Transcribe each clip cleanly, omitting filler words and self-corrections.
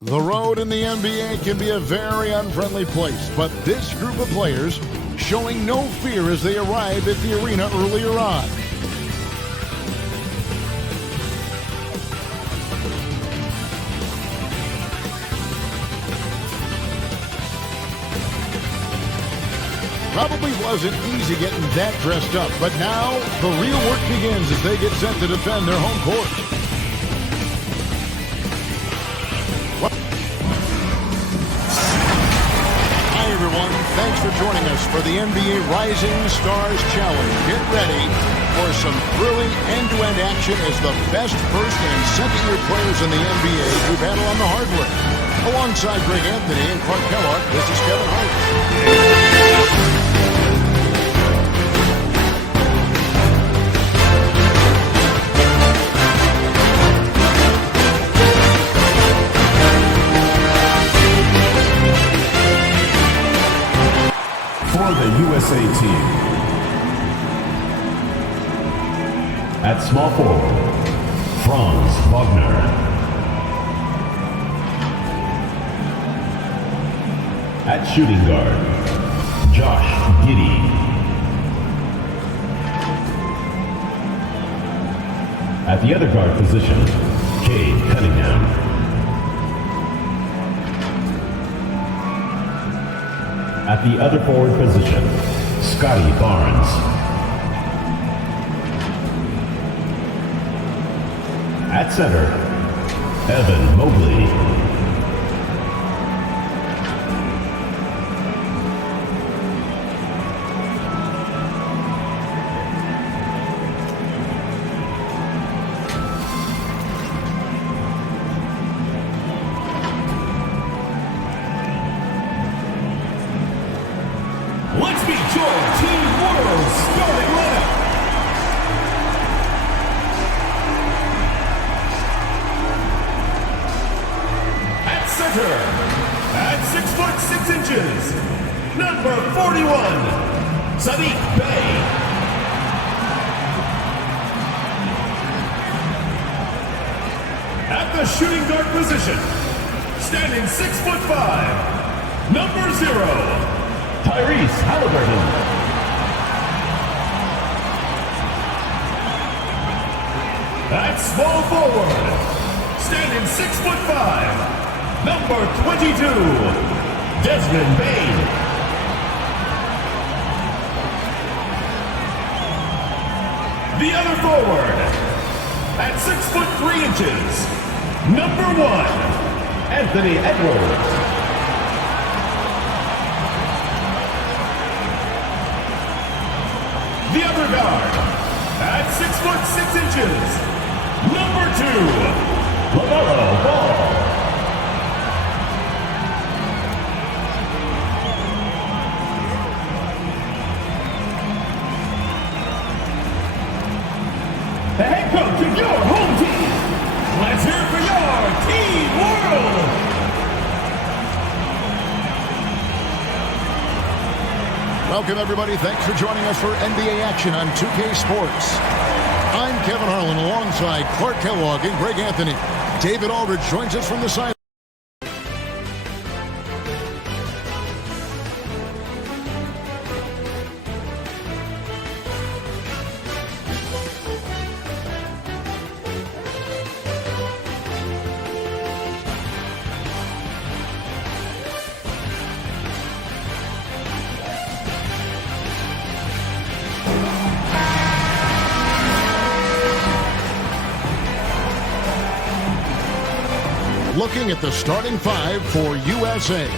The road in the NBA can be a very unfriendly place, but this group of players showing no fear as they arrive at the arena earlier on. Probably wasn't easy getting that dressed up, but now the real work begins as they get set to defend their home court. Thanks for joining us for the NBA Rising Stars Challenge. Get ready for some thrilling end-to-end action as the best first and second-year players in the NBA do battle on the hardwood. Alongside Greg Anthony and Clark Kellogg, this is Kevin Hart. For the USA team, at small forward, Franz Wagner. At shooting guard, Josh Giddey. At the other guard position, Cade Cunningham. At the other forward position, Scotty Barnes. At center, Evan Mobley. Let's meet your Team World starting lineup. At center, at 6'6" number 41, Sadiq Bey. At the shooting guard position, standing 6'5", number 0. Tyrese Halliburton. At small forward, standing 6'5", number 22, Desmond Bane. The other forward, at 6'3", number 1, Anthony Edwards. The other guard, at 6'6", number 2, LaMelo Ball. the head coach of your home team. Let's hear it for your Team World. Welcome, everybody. Thanks for joining us for NBA action on 2K Sports. I'm Kevin Harlan alongside Clark Kellogg and Greg Anthony. David Aldridge joins us from the side. Looking at the starting five for USA.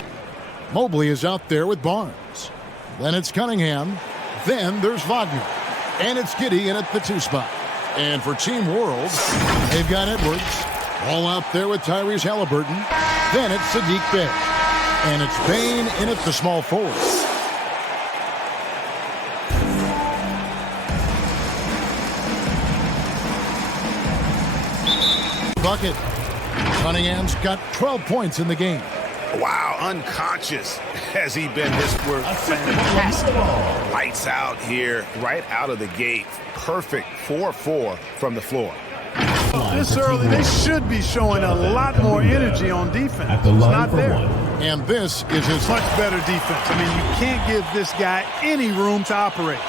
Mobley is out there with Barnes. Then it's Cunningham. Then there's Wagner. And it's Giddey in at the 2 spot. And for Team World, they've got Edwards. All out there with Tyrese Halliburton. Then it's Sadiq Bey. And it's Bane in at the small forward. Bucket. Cunningham's got 12 points in the game. Wow, unconscious has he been this work. Fantastic. Lights out here, right out of the gate. Perfect 4-4 from the floor. This early, they should be showing a lot more energy on defense. At the It's line not for there. one. And this is his Much better defense. I mean, you can't give this guy any room to operate.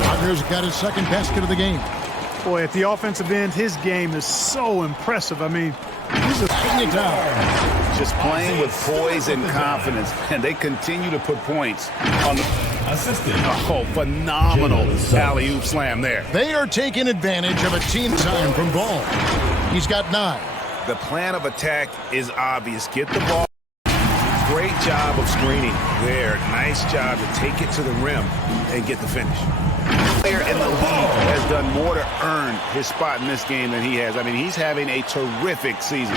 Wagner's got his second basket of the game. Boy, at the offensive end, his game is so impressive. I mean, he's a Backing it down. Just playing with poise and confidence, and they continue to put points on the Assistant. oh, phenomenal alley-oop slam there. They are taking advantage of a team time from Ball. He's got 9. The plan of attack is obvious. Get the ball. Great job of screening there. Nice job to take it to the rim and get the finish. Player in the league has done more to earn his spot in this game than he has. I mean, he's having a terrific season.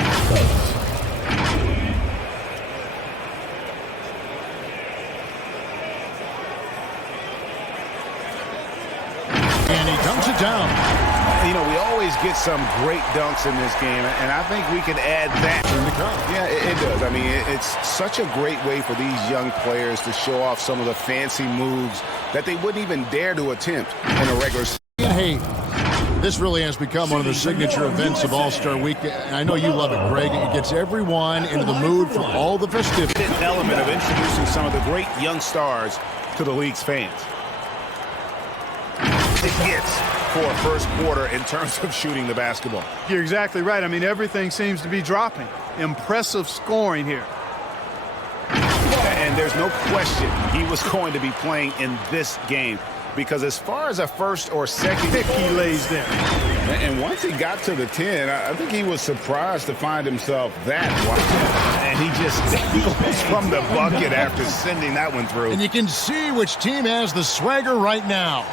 And he dunks it down. You know, we always get some great dunks in this game, and I think we can add that. Yeah, it does. I mean, it's such a great way for these young players to show off some of the fancy moves that they wouldn't even dare to attempt in a regular season. Hey, this really has become one of the signature events of All-Star Week. I know you love it, Greg. It gets everyone into the mood for all the festivities. An element of introducing some of the great young stars to the league's fans. It gets for a first quarter in terms of shooting the basketball. You're exactly right. I mean, everything seems to be dropping. Impressive scoring here. And there's no question he was going to be playing in this game, because as far as a first or second Pick he lays there. and once he got to the 10, I think he was surprised to find himself that wide. And he just goes from the bucket after sending that one through. And you can see which team has the swagger right now.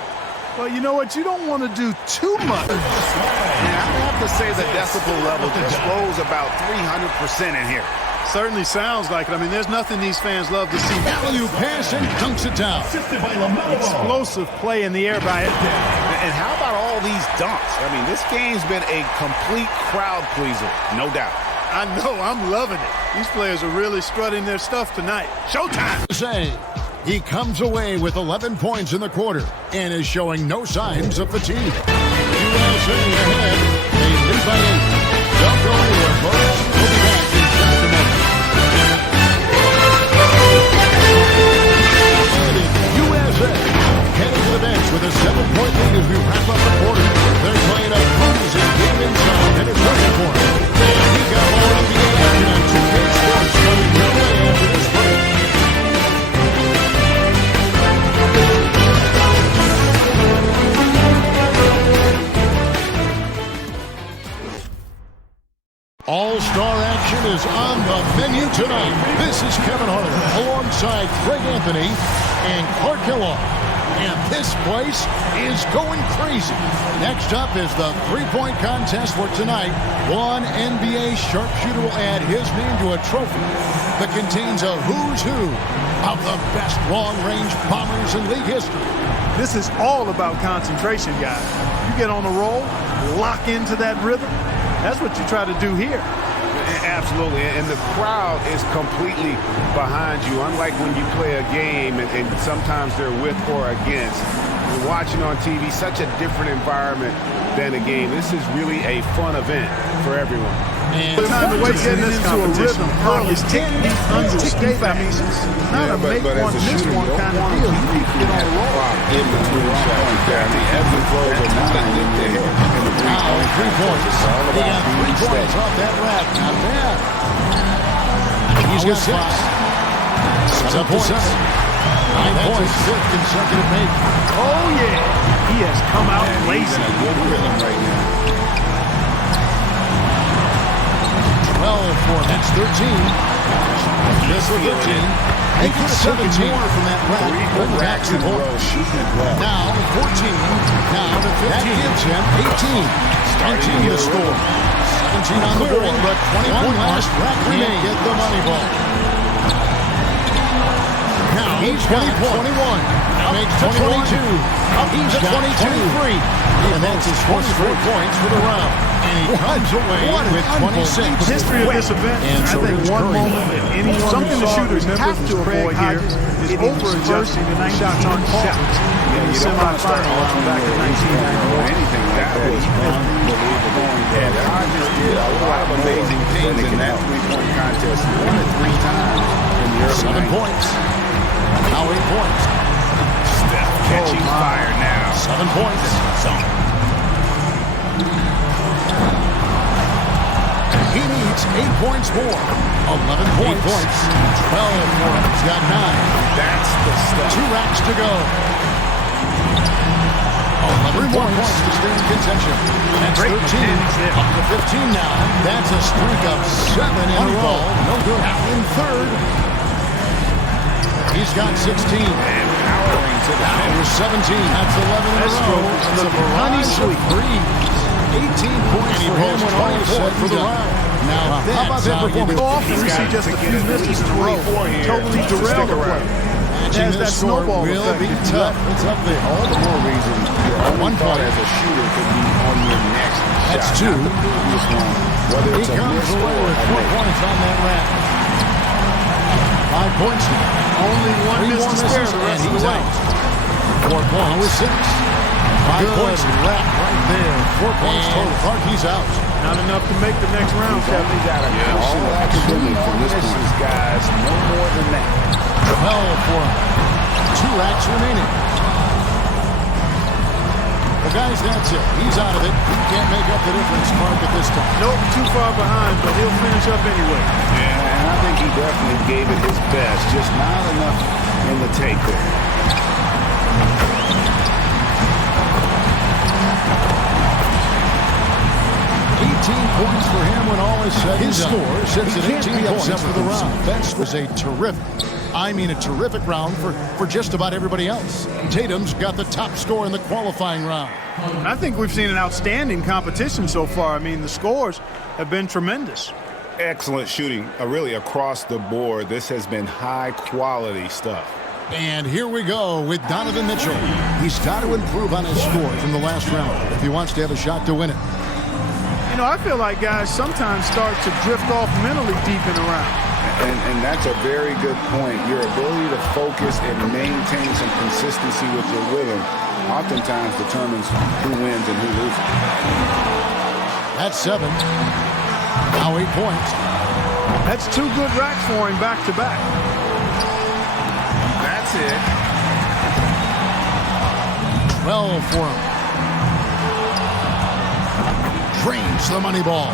Well, you know what? You don't want to do too much. And I have to say the decibel level just rose about 300% in here. Certainly sounds like it. I mean, there's nothing these fans love to see. Value pass and dunks it down. Explosive play in the air by it. And how about all these dunks? I mean, this game's been a complete crowd pleaser, no doubt. I know. I'm loving it. These players are really strutting their stuff tonight. Showtime. Say, he comes away with 11 points in the quarter and is showing no signs of fatigue. USA ahead. They lead by 8. Don't go anywhere, folks. We'll be back in just a moment. USA heading to the bench with a 7-point lead as we wrap up the quarter. They're playing a cruising game inside, and it's working for him. And he got more NBA action on 2K Sports coming your way after this break. All-Star action is on the menu tonight. This is Kevin Harlan alongside Greg Anthony and Clark Kellogg. And this place is going crazy. Next up is the three-point contest where tonight one NBA sharpshooter will add his name to a trophy that contains a who's who of the best long-range bombers in league history. This is all about concentration, guys. You get on a roll, lock into that rhythm. That's what you try to do here. Absolutely, and the crowd is completely behind you, unlike when you play a game and sometimes they're with or against. You're watching on TV, such a different environment than a game. This is really a fun event for everyone. And Time to wait getting into a rhythm early. Technique understated. I mean, it's not a make one, miss one kind of deal. You need to get on a roll. In between shots, the ebbs and flows are not now 3 points. He got 3 points off that rack. Not bad. He's got 6. 7 points. 9 points. 5th consecutive make. Oh, yeah. He has come out lazy. He's in a good rhythm right now. 12 for that's 13. This was 13. He could have 17 more from that rack. Couldn't catch the points. Now 14. Now to 15. That gives him 18. 18 to score. 17 on the board, but 21 last rack remains. Get the money ball. Now he's got 21. Makes 22. He's got 23. And that's his first 4 points for the round. And he comes away with 26. History of this event, I think one moment that anyone something the shooters have to avoid here is over-adjusting the shots on shot. In the semifinal back in 1991. Anything like that was unbelievable. Yeah, the Hodges did a lot of amazing things in that three-point contest. He won it 3 times in the early 7 points. Now 8 points. Steph catching fire now. 7 points. He needs 8 points more. 11 points. 12 more. He's got 9. That's the stuff. 2 racks to go. 11 points to stay in contention. That's 13. Up to 15 now. That's a streak of 7 in a row. No good. In third. He's got 16. And powering to the Now with 17. That's 11 in a row. It's a barrage of threes. 18 points for him when all is said for the round. Now how about that performance? Often we see just a few misses in a row. Totally derail the play. As that snowball will effect. be tough. It's up there. All the more reason you're One thought point. as a shooter could be on your next That's shot. 2. Not the previous one. Whether He it's a comes miss or away with a 4 make. points on that rack. 5 points now. Only one 3 miss more to misses, spare the and rest of he's the way. out. 4 points with 6. 5 points rack right there. 4 points total. Clarkie's out. Not enough to make the next round, He's Captain. only got a cushion of academic from this point. Guys, no more than that. 12 for him. 2 racks remaining. Well, guys, that's it. He's out of it. He can't make up the difference, Mark, at this time. Nope, too far behind, but he'll finish up anyway. Yeah, and I think he definitely gave it his best. Just not enough in the take there. Points for him when all is said. His score sits at 18 points for the round. That was a terrific round for just about everybody else. Tatum's got the top score in the qualifying round. I think we've seen an outstanding competition so far. I mean, the scores have been tremendous. Excellent shooting, really across the board. This has been high-quality stuff. And here we go with Donovan Mitchell. He's got to improve on his score from the last round if he wants to have a shot to win it. You know, I feel like guys sometimes start to drift off mentally deep in a round. And that's a very good point. Your ability to focus and maintain some consistency with your rhythm oftentimes determines who wins and who loses. That's 7. Now 8 points. That's 2 good racks for him back to back. That's it. 12 for him. Drains the money ball.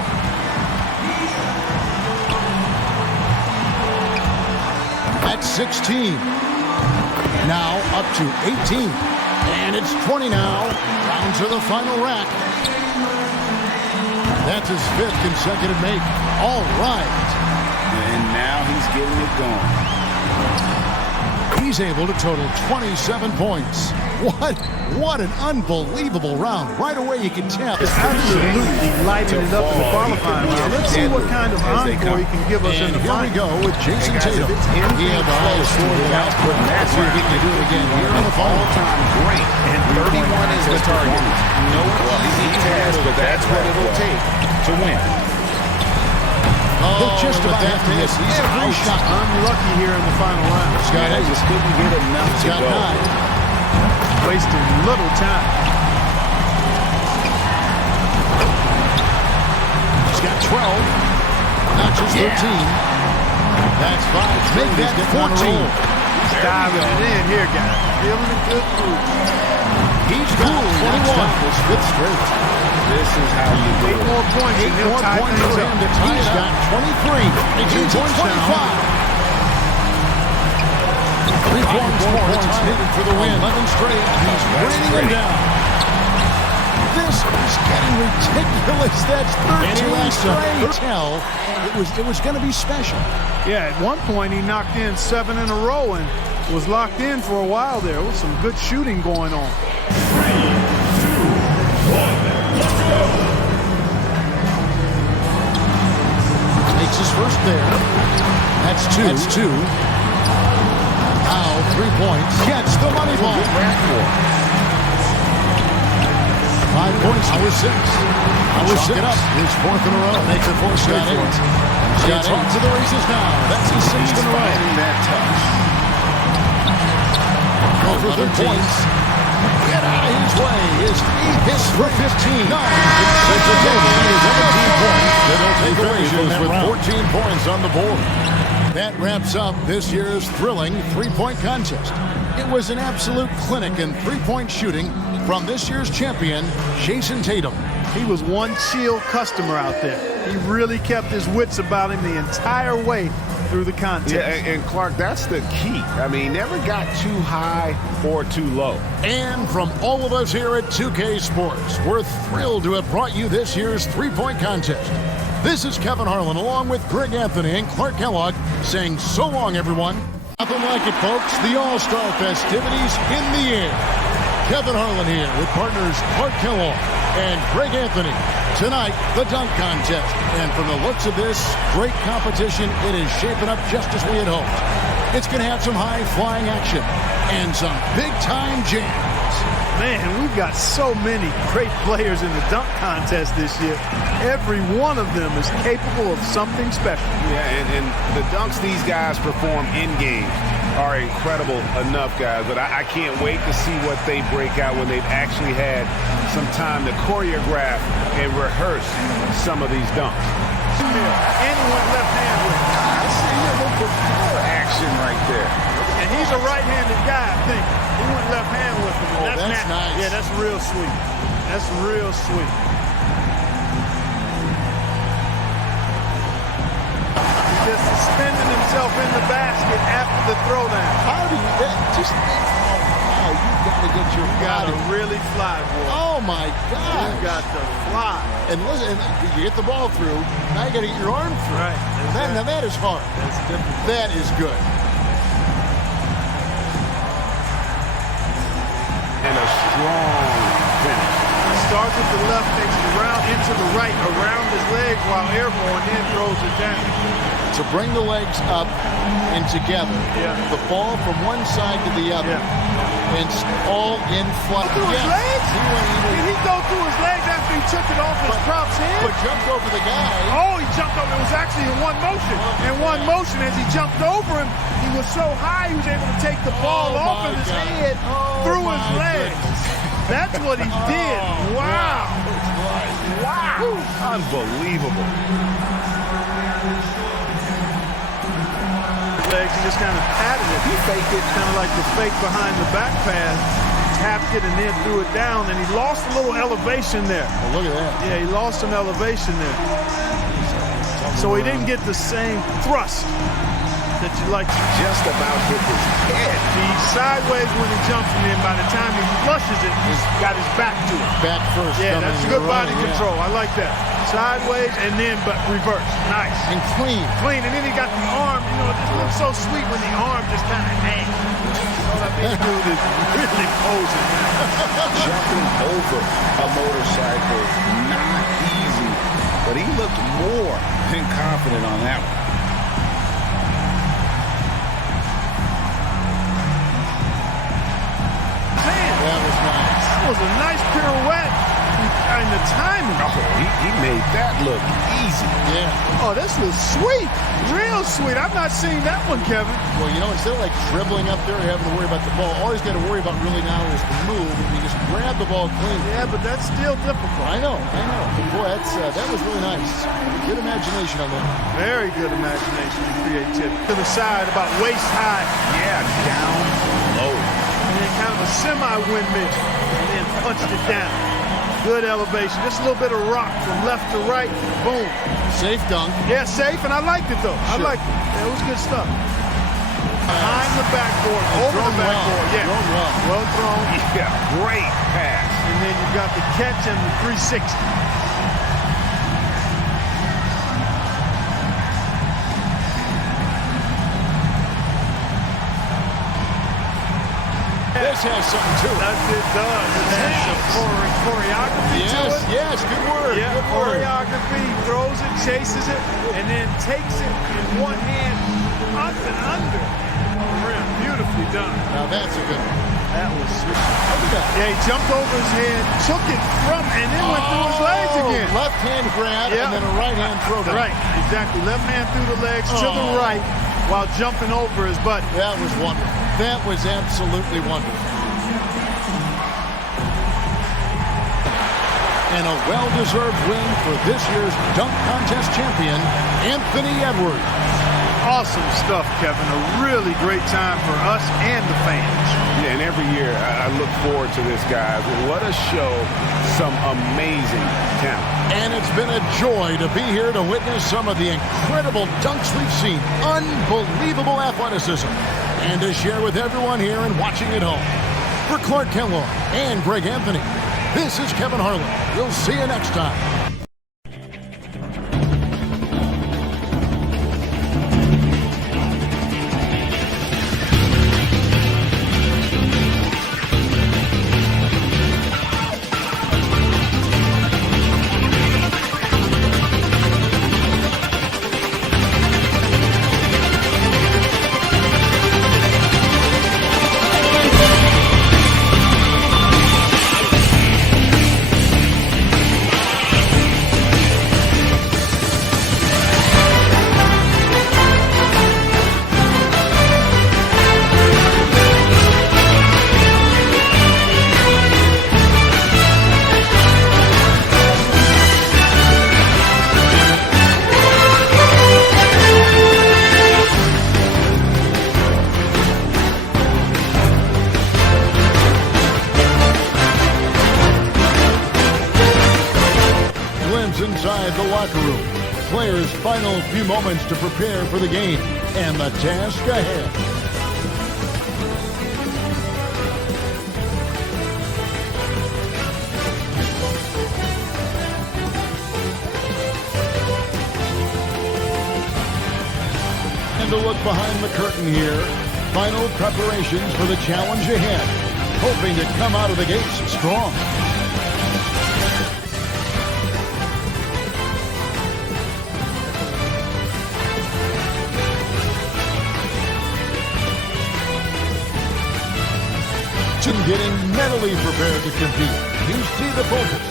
That's 16. Now up to 18. And it's 20 now. Down to the final rack. That's his 5th consecutive make. All right. And now he's getting it going. He's able to total 27 points. What an unbelievable round. Right away you can tell. It's absolutely lighting it up in the qualifying round. Let's see what kind of encore he can give us in the here we final. go with Jason Tatum. He had the highest score in the last quarter. Let's see if he can do it again here in the final. All-time great. And 31 is the target. No easy task, but that's what it'll take to win. He'll just about have to miss. He's Every shot unlucky here in the final round. He's got 8. Just couldn't get enough He's to got go. 9. Wasting little time. He's got 12. Notches 13. That's 5. Make that 14. He's diving it in here, guys. Feeling a good move. He's got 21. His 5th straight. This is how you do 8 it. more points and 8 he'll more tie points things for up. him to tie it up. He's got 23. He's at 25. 3 points needed for the win. 11 straight. He's raining him down. This is getting ridiculous. That's 13 straight. Tell it was going to be special. Yeah, at one point he knocked in 7 in a row and was locked in for a while there. With some good shooting going on. 3, 2, 1, let's go! Makes his first there. That's 2. Now 3 points. Gets the money ball. 5 points. Our 6. Our 6. It up. His 4th in a row. Makes it 4 straight. He's got 8 to the races now. That's his 6th in a row. That touch. Go for 3 points. Get out of his way. His 8th hits for 15. 9. It's a total of 17 points. That'll take away from that with 14 points on the board. That wraps up this year's thrilling three-point contest. It was an absolute clinic in three-point shooting from this year's champion, Jason Tatum. He was one chill customer out there. He really kept his wits about him the entire way through the contest. Yeah, and Clark, that's the key. I mean, never got too high or too low. And from all of us here at 2K Sports, we're thrilled to have brought you this year's three-point contest. This is Kevin Harlan along with Greg Anthony and Clark Kellogg saying so long, everyone. Nothing like it, folks. The All-Star festivities in the air. Kevin Harlan here with partners Clark Kellogg and Greg Anthony. Tonight, the dunk contest. And from the looks of this great competition, it is shaping up just as we had hoped. It's going to have some high-flying action and some big-time jams. Man, we've got so many great players in the dunk contest this year. Every one of them is capable of something special. Yeah, and the dunks these guys perform in games are incredible enough, guys. But I can't wait to see what they break out when they've actually had some time to choreograph and rehearse some of these dunks. And he went left hand with it. I see a little bit more action right there. And he's a right-handed guy, I think. He went left hand with him. Oh, that's nice. Yeah, that's real sweet. That's real sweet. He's just suspending himself in the basket after the throwdown. How do you just wow, you got to get your Got to body. really fly, boy. Oh my God. You got to fly. And listen, you get the ball through, now you got to get your arm through. Right. Now that is hard. That's different. That is good. And a strong finish. Starts with the left, takes it around into the right, around his legs while airborne, then throws it down. To bring the legs up and together. Yeah. The ball from one side to the other. Yeah. And all in flight. Through his legs? Did he go through his legs after he took it off his prop's head? But jumped over the guy. Oh, he jumped over. It was actually in one motion. In one motion, as he jumped over him, he was so high he was able to take the ball off of his head through his legs. That's what he did. Wow. Wow. Unbelievable. Legs, he just kind of patted it. He faked it, kind of like the fake behind the back pass. Tapped it and then threw it down, and he lost a little elevation there. Oh, look at that. Yeah, he lost some elevation there. So he didn't get the same thrust that you like. Just about hit his head. He's sideways when he jumps, and then by the time he flushes it, he's got his back to it. Back first. Yeah, that's good body running, control. I like that. Sideways and then but reverse. Nice. And clean. Clean, and then he got the arm. You know, it just looks so sweet when the arm just kind of hangs. All that big dude is really posing. Jumping over a motorcycle, not easy. But he looked more than confident on that one. That was nice. That was a nice pirouette. And the timing. Oh, he made that look easy. Yeah. Oh, this was sweet. Real sweet. I've not seen that one, Kevin. Well, you know, instead of like dribbling up there and having to worry about the ball, all he's got to worry about really now is the move. And you just grab the ball clean. Yeah, but that's still difficult. I know. But boy, that was really nice. Good imagination on that. Very good imagination and creativity. To the side, about waist high. Yeah, down low. And then kind of a semi-windmill. And then punched it down. Good elevation. Just a little bit of rock from left to right. Boom. Safe dunk. Yeah, safe, and I liked it, though. Sure. I liked it. Yeah, it was good stuff. Behind the backboard, over the backboard. Yeah. Thrown well. Well thrown. Yeah, great pass. And then you got the catch and the 360. This has something to it. It does. It has some choreography to it. Yes, good word. Yeah, Good word. choreography. He throws it, chases it, and then takes it in one hand up and under. the rim. Beautifully done. Now that's a good one. That was Look at that. yeah, he jumped over his head, took it from, and then went through his legs again. Left hand grab Yep. and then a right hand throw down. Right, exactly. Left hand through the legs to the right while jumping over his butt. That was wonderful. That was absolutely wonderful. And a well-deserved win for this year's dunk contest champion, Anthony Edwards. Awesome stuff, Kevin. A really great time for us and the fans. Yeah, and every year I look forward to this, guys. What a show. Some amazing talent. And it's been a joy to be here to witness some of the incredible dunks we've seen. Unbelievable athleticism. And to share with everyone here and watching at home. For Clark Kellogg and Greg Anthony, this is Kevin Harlan. We'll see you next time. Inside the locker room, players' final few moments to prepare for the game and the task ahead. And a look behind the curtain here, final preparations for the challenge ahead, hoping to come out of the gates strong. Getting mentally prepared to compete. You see the focus.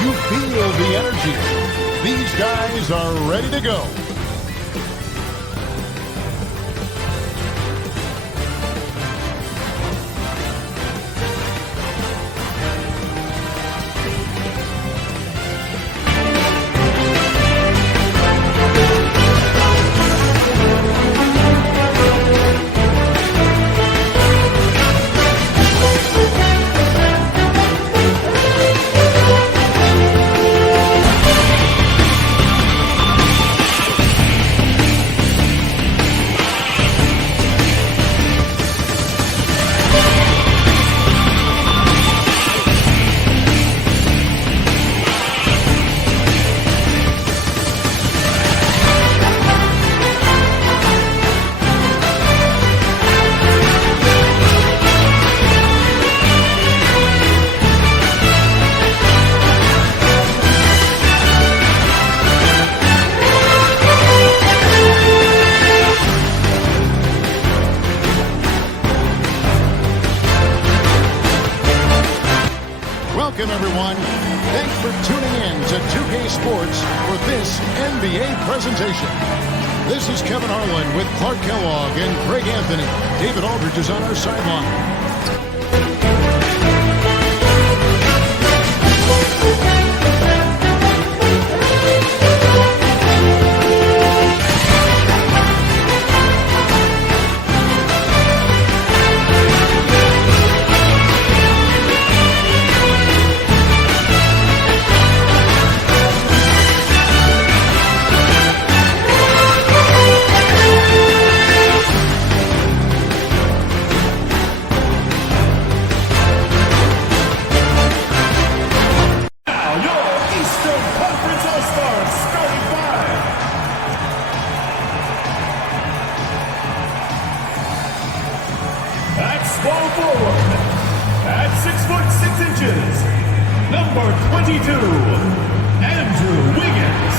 You feel the energy. These guys are ready to go. Welcome, everyone. Thanks for tuning in to 2K Sports for this NBA presentation. This is Kevin Harlan with Clark Kellogg and Greg Anthony. David Aldridge is on our sideline. Small forward at 6'6" number 22, Andrew Wiggins.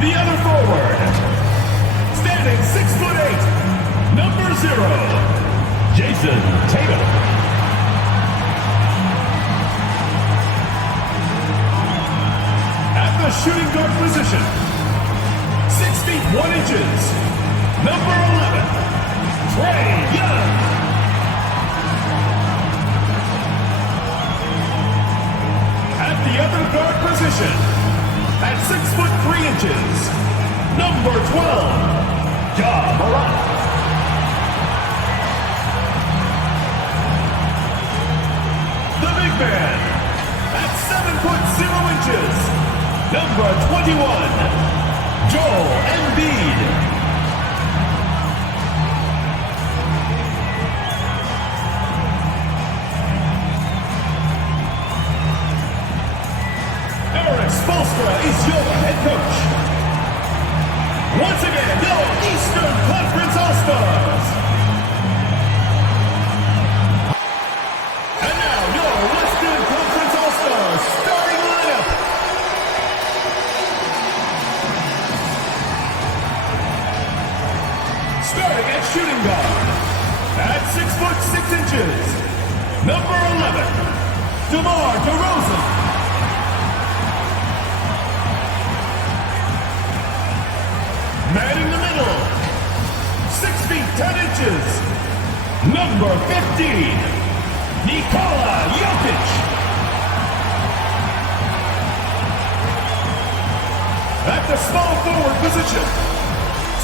The other forward Jason Tatum. At the shooting guard position, 6 feet 1 inches, number 11, Trae Young. At the other guard position, at 6 foot 3 inches, number 12, Ja Morant. The big man, at 7 foot 0 inches, number 21, Joel Embiid. Eric Spoelstra is your head coach. Once again, your Eastern Conference All-Stars. And now, your Western Conference All-Stars starting lineup. Starting at shooting guard, at 6 foot 6 inches, number 11, DeMar DeRozan. Manning the middle, 6 feet 10 inches, number 15, Nikola Jokic. At the small forward position,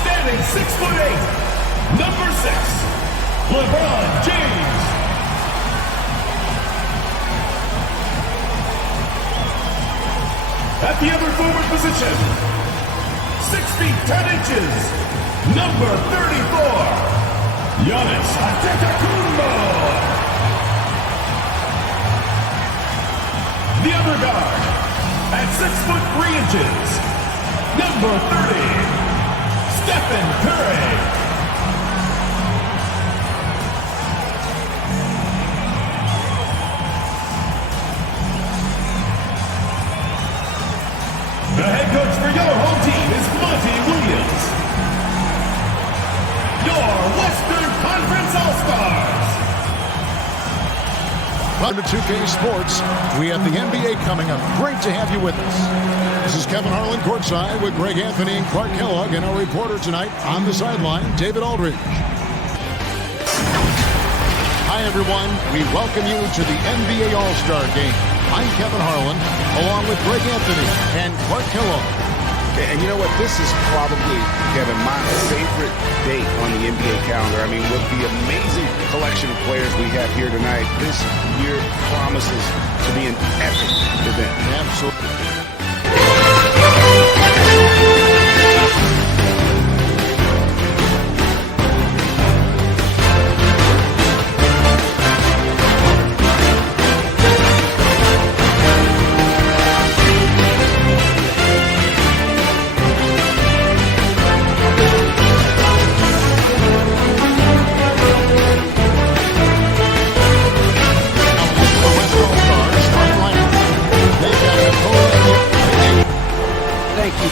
standing 6 foot 8, number 6, LeBron James. At the other forward position, 6 feet 10 inches, number 34, Giannis Antetokounmpo. The other guard, at 6 foot 3 inches, number 30, Stephen Curry. The head coach for your home team is Monty Williams. Your Western Conference All-Stars. Welcome to 2K Sports. We have the NBA coming up. Great to have you with us. This is Kevin Harlan courtside with Greg Anthony and Clark Kellogg, and our reporter tonight on the sideline, David Aldridge. Hi, everyone. We welcome you to the NBA All-Star Game. I'm Kevin Harlan, along with Greg Anthony and Clark Kellogg. And you know what? This is probably, Kevin, my favorite date on the NBA calendar. I mean, with the amazing collection of players we have here tonight, this year promises to be an epic event. Absolutely.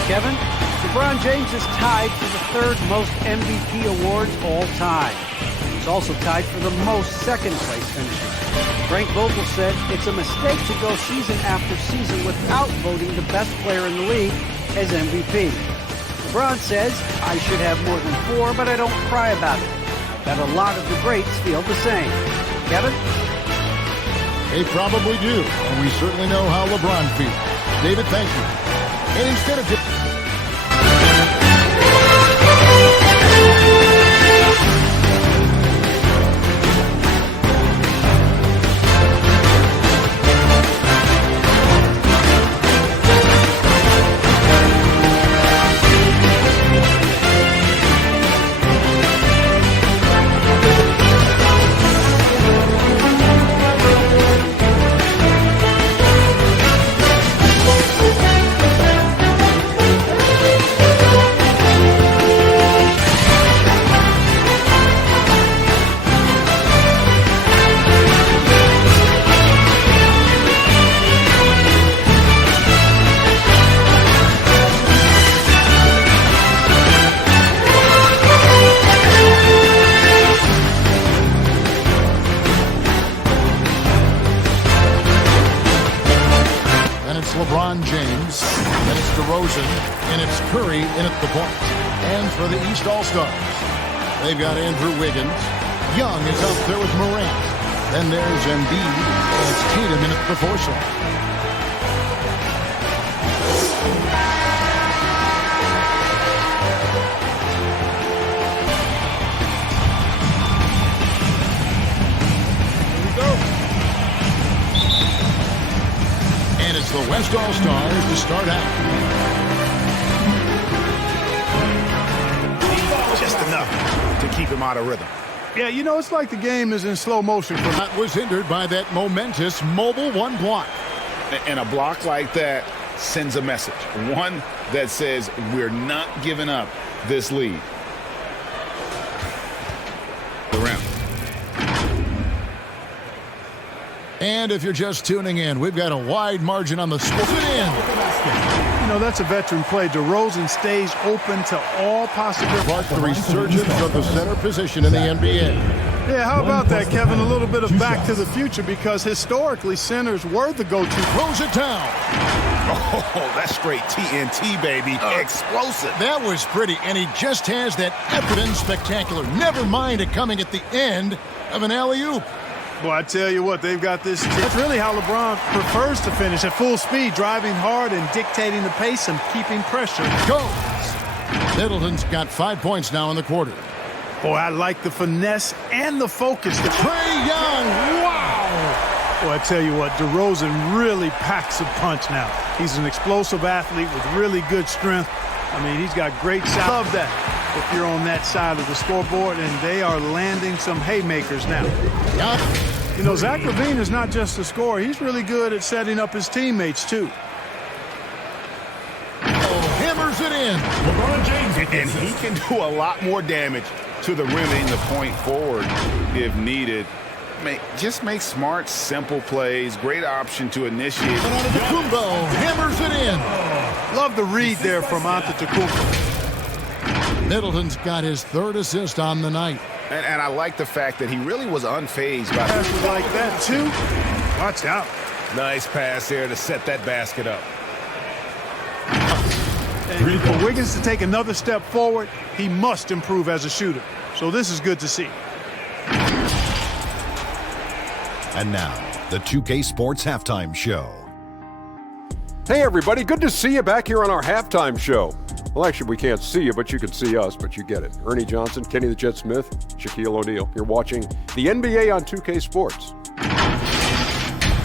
Kevin, LeBron James is tied for the third most MVP awards all time. He's also tied for the most second-place finishes. Frank Vogel said it's a mistake to go season after season without voting the best player in the league as MVP. LeBron says, I should have more than 4, but I don't cry about it. I bet a lot of the greats feel the same. Kevin? They probably do, and we certainly know how LeBron feels. David, thank you. And instead of just It's LeBron James, then it's DeRozan, and it's Curry in at the point. And for the East All-Stars, they've got Andrew Wiggins. Young is up there with Morant. Then there's Embiid, and it's Tatum in at the four slot. And it's the West All-Stars to start out. Just enough to keep him out of rhythm. Yeah, you know, it's like the game is in slow motion. That was hindered by that momentous mobile one block. And a block like that sends a message. One that says we're not giving up this lead. The rim. And if you're just tuning in, we've got a wide margin on the score. In. You know, that's a veteran play. DeRozan stays open to all possibilities. Mark the resurgence of the center position in the NBA. Yeah, how about that, Kevin? A little bit of back to the future, because historically centers were the go-to. Throws it down. Oh, that's straight TNT, baby. Explosive. That was pretty, and he just has that effort and spectacular. Never mind it coming at the end of an alley-oop. Boy, I tell you what, they've got this. That's really how LeBron prefers to finish, at full speed, driving hard and dictating the pace and keeping pressure. Goes. Middleton's got 5 points now in the quarter. Boy, I like the finesse and the focus. Trae Young, wow! Boy, I tell you what, DeRozan really packs a punch now. He's an explosive athlete with really good strength. I mean, he's got great size. Love that if you're on that side of the scoreboard, and they are landing some haymakers now. Yeah. You know, Zach LaVine is not just a scorer. He's really good at setting up his teammates, too. Hammers it in. LeBron James. And he can do a lot more damage to the rim and the point forward if needed. Just make smart, simple plays. Great option to initiate. Antetokounmpo hammers it in. Love the read there from Antetokounmpo. Middleton's got his third assist on the night. And I like the fact that he really was unfazed by Passes like that, too. Watch out. Nice pass there to set that basket up. And for Wiggins to take another step forward, he must improve as a shooter. So this is good to see. And now, the 2K Sports Halftime Show. Hey everybody, good to see you back here on our halftime show. Well, actually, we can't see you, but you can see us, but you get it. Ernie Johnson, Kenny the Jet Smith, Shaquille O'Neal. You're watching the NBA on 2K Sports.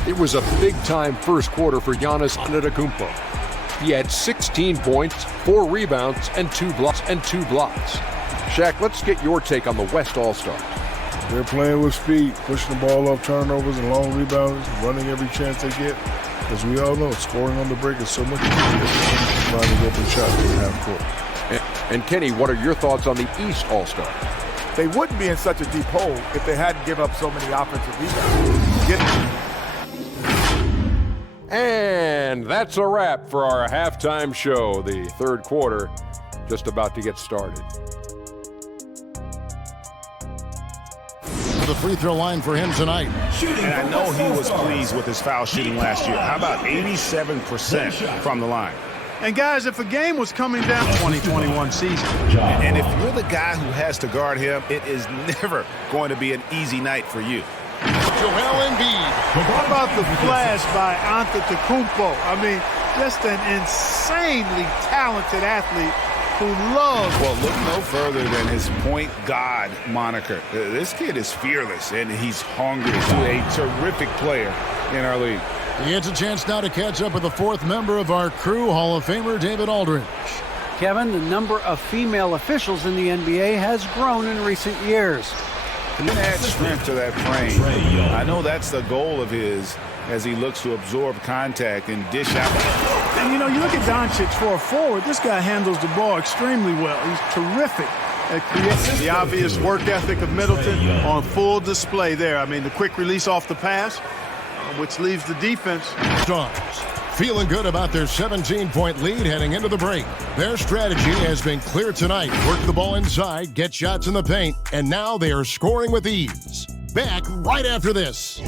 It was a big-time first quarter for Giannis Antetokounmpo. He had 16 points, 4 rebounds, and 2 blocks. Shaq, let's get your take on the West All-Stars. They're playing with speed, pushing the ball off turnovers and long rebounds, running every chance they get. As we all know, scoring on the break is so much easier than finding open shots in half court. And Kenny, what are your thoughts on the East All-Stars? They wouldn't be in such a deep hole if they hadn't given up so many offensive rebounds. And that's a wrap for our halftime show. The third quarter just about to get started. The free throw line for him tonight. And I know he was pleased with his foul shooting last year. How about 87% from the line? And guys, if a game was coming down 2021 season. And if you're the guy who has to guard him, it is never going to be an easy night for you. Joel Embiid. How about the flash by Antetokounmpo? I mean, just an insanely talented athlete who loves. Well, look no further than his point guard moniker. This kid is fearless, and he's hungry to a terrific player in our league. He gets a chance now to catch up with the fourth member of our crew, Hall of Famer David Aldridge. Kevin, the number of female officials in the NBA has grown in recent years. He can add strength to that frame. I know that's the goal of his as he looks to absorb contact and dish out. And, you know, you look at Doncic for a forward. This guy handles the ball extremely well. He's terrific at creating. The obvious work ethic of Middleton on full display there. I mean, the quick release off the pass, which leaves the defense. Stars feeling good about their 17-point lead heading into the break. Their strategy has been clear tonight. Work the ball inside, get shots in the paint, and now they are scoring with ease. Back right after this.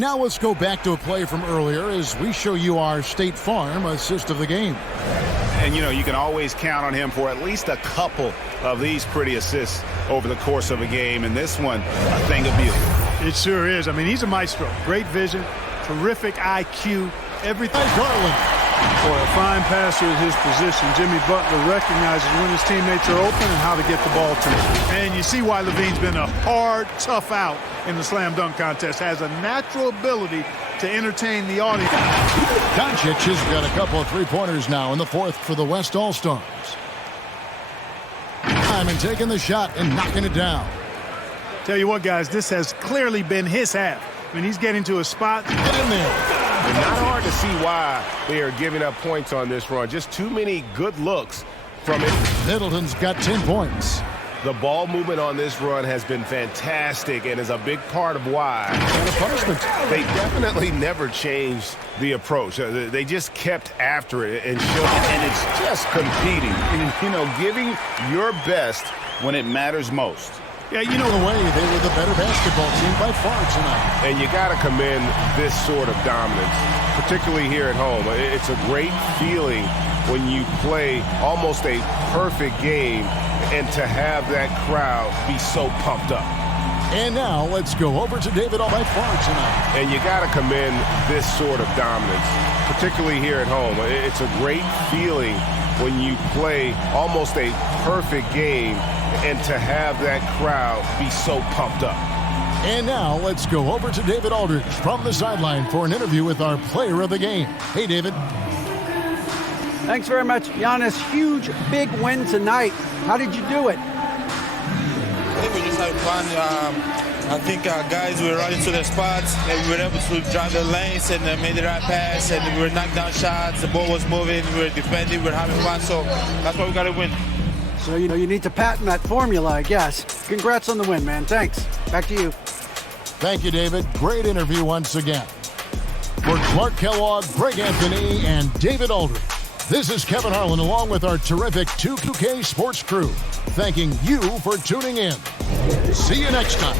Now let's go back to a play from earlier as we show you our State Farm assist of the game. And, you know, you can always count on him for at least a couple of these pretty assists over the course of a game. And this one, a thing of beauty. It sure is. I mean, he's a maestro. Great vision, terrific IQ, everything. Garland. Boy, a fine passer at his position. Jimmy Butler recognizes when his teammates are open and how to get the ball to him. And you see why Levine's been a hard, tough out in the slam dunk contest. Has a natural ability to entertain the audience. Doncic has got a couple of three-pointers now in the fourth for the West All-Stars. Hyman taking the shot and knocking it down. Tell you what, guys, this has clearly been his half. I mean, he's getting to a spot. Get in there. And not hard to see why they are giving up points on this run. Just too many good looks from it. Middleton's got 10 points. The ball movement on this run has been fantastic and is a big part of why. And a punishment. They definitely never changed the approach. They just kept after it and showed it. And it's just competing. You know, giving your best when it matters most. Yeah, you know the way they were the better basketball team by far tonight. And you got to commend this sort of dominance, particularly here at home. It's a great feeling when you play almost a perfect game and to have that crowd be so pumped up. And now let's go over to David by far tonight. And you got to commend this sort of dominance, particularly here at home. It's a great feeling when you play almost a perfect game and to have that crowd be so pumped up. And now let's go over to David Aldridge from the sideline for an interview with our player of the game. Hey, David. Thanks very much, Giannis. Huge, big win tonight. How did you do it? I think we just had fun. I think our guys were running to their spots, and we were able to drive the lanes and made the right pass, and we were knocking down shots. The ball was moving, we were defending, we were having fun, so that's why we got to win. So, you know, you need to patent that formula, I guess. Congrats on the win, man. Thanks. Back to you. Thank you, David. Great interview once again. For Clark Kellogg, Greg Anthony, and David Aldridge, this is Kevin Harlan along with our terrific 2K Sports crew, thanking you for tuning in. See you next time.